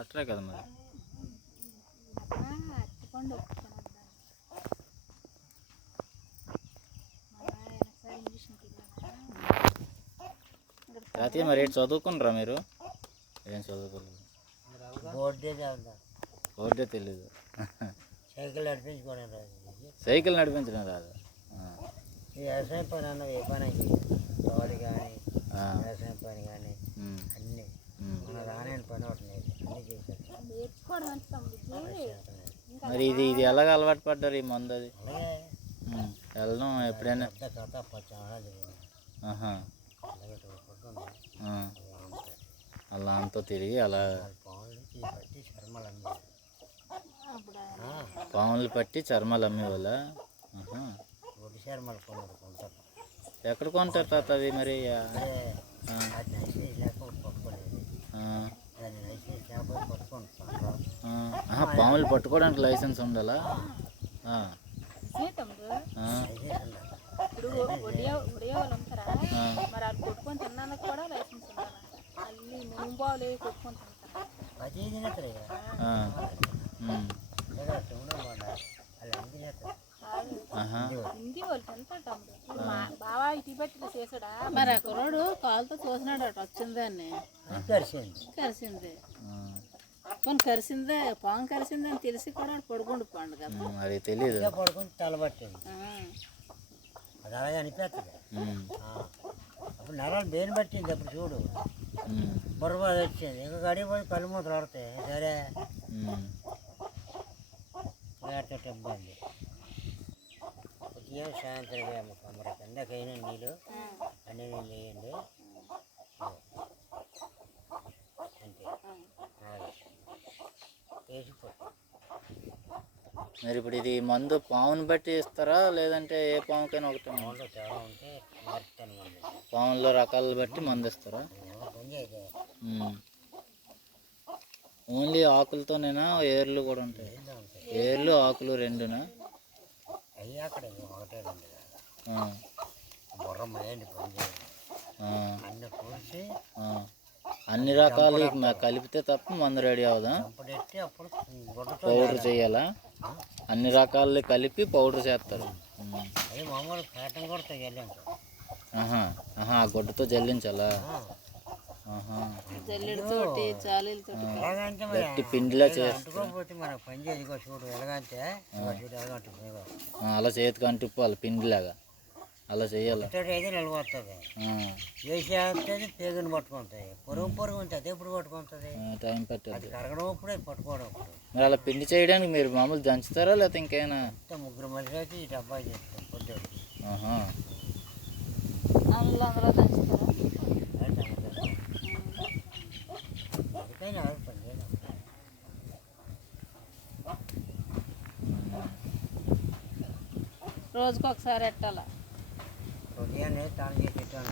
అట్లే కదా మరి. తాతయ్య మరి ఏంటి చదువుకున్నారా మీరు? ఏం చదువుకోలేదు. బోర్డే తెలీదు. సైకిల్ నడిపించడం రాదు. వ్యవసాయం పని అన్న ఏ పని తోడు కానీ వ్యవసాయం పని కానీ అన్నీ మన రాని పని ఒకటి అన్నీ చేశాను. మరి ఇది ఎలాగ అలవాటు పడ్డారు ఈ మందు? అది వెళ్ళడం ఎప్పుడైనా అలా అంతా తిరిగి అలా పాములు పట్టి చర్మాలు అమ్మేవాళ్ళ? ఎక్కడ కొంటారు తాత అవి మరి? పాములు పట్టుకోవడానికి లైసెన్స్ ఉండాలా? మరి ఆ కుర్రాడు కాలుతో చూసినాడు అటు వచ్చిందాన్ని కరిసింది. కొన్ని కరిసిందే, పాము కరిసిందని తెలిసి కూడా పడుకుండు పండు కదా. అది తెలియదు. పడుకుని తలబట్టింది అది అలాగే అనిపిస్తుంది. అప్పుడు నరాలు బేని పట్టింది. అప్పుడు చూడు బుర్రబాద్ వచ్చింది. ఇంకా గడి పోయి కళ్ళు మూతలు ఆడతాయి. సరే ఇబ్బంది. ఉదయం సాయంత్రం కమ్మర కిందకైనా నీళ్ళు అన్నీ నీళ్ళు వేయండి అంతే వేసిపోయి. మరి ఇప్పుడు ఇది మందు పాముని బట్టి ఇస్తారా లేదంటే ఏ పాముకైనా ఒకటి? పాములో తేడా ఉంటే మారుతాను మంది. పాముల్లో రకాలు బట్టి మందు ఇస్తారా? ఓన్లీ ఆకులతోనేనా? ఏర్లు కూడా ఉంటాయి? ఏర్లు ఆకులు రెండునా? అయ్యి అక్కడ ఒకటే రెండు బుర్ర మైండ్ పని అన్నీ కూర్చి అన్ని రకాలు కలిపితే తప్ప మందు రెడీ అవుదా? అప్పుడు పౌడర్ చేయాలా? అన్ని రకాలు కలిపి పౌడర్ చేస్తారు. అది మామూలు పేటం కొడతా ఆ గొడ్డతో జల్లించాలా? గట్టి పిండిలా చేస్తారు. పని చేసి చూడు ఎలాగంటే అలా చేతికి అంటిప్పాలి పిండిలాగా. అలా చేయాలి. అయితే నిలబడుతుంది. వేసేది పేగుని పట్టుకుంటాయి. పొరుగు ఉంటుంది. ఎప్పుడు పట్టుకుంటుంది? టైం పట్టదు. అది కరగడం అప్పుడే పట్టుకోవడం. మరి అలా పిండి చేయడానికి మీరు మామూలు దంచుతారా లేకపోతే ఇంకేనా? ముగ్గురు మనిషి అయితే ఈ డబ్బా చేస్తాం పొద్దు. రోజుకొకసారి ఎట్టాల. ఉదయాన్నే తాను చేసేటాను